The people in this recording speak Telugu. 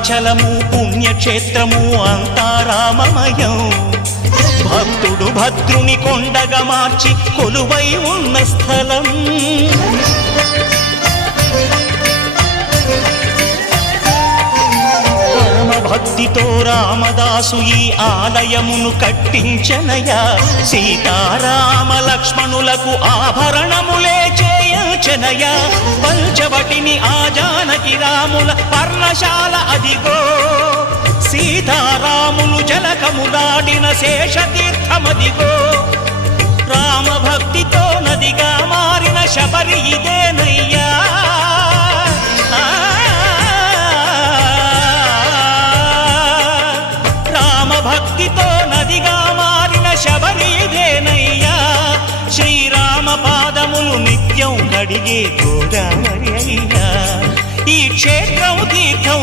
భద్రాచలము పుణ్యక్షేత్రము అంతా రామమయం. భక్తుడు భద్రుని కొండగా మార్చి కొలువై ఉన్న స్థలం. భక్తితో రామదాసు ఈ ఆలయమును కట్టించనయా. సీతారామ లక్ష్మణులకు ఆభరణములే చేయించనయా. పంచవటిని ఆ జానకి రాముల పర్ణశాల అదిగో. సీతారాములు జలకములాడిన శేషతీర్థమదిగో. రామభక్తితో నదిగా మారిన శబరి ఇదేనయ్యా. భక్తితో నదిగా మారిన శబరి ఇదేనయ్యా. శ్రీరామ పాదములు నిత్యం కడిగే గోదావరి అయ్యా. ఈ క్షేత్రం తీర్థం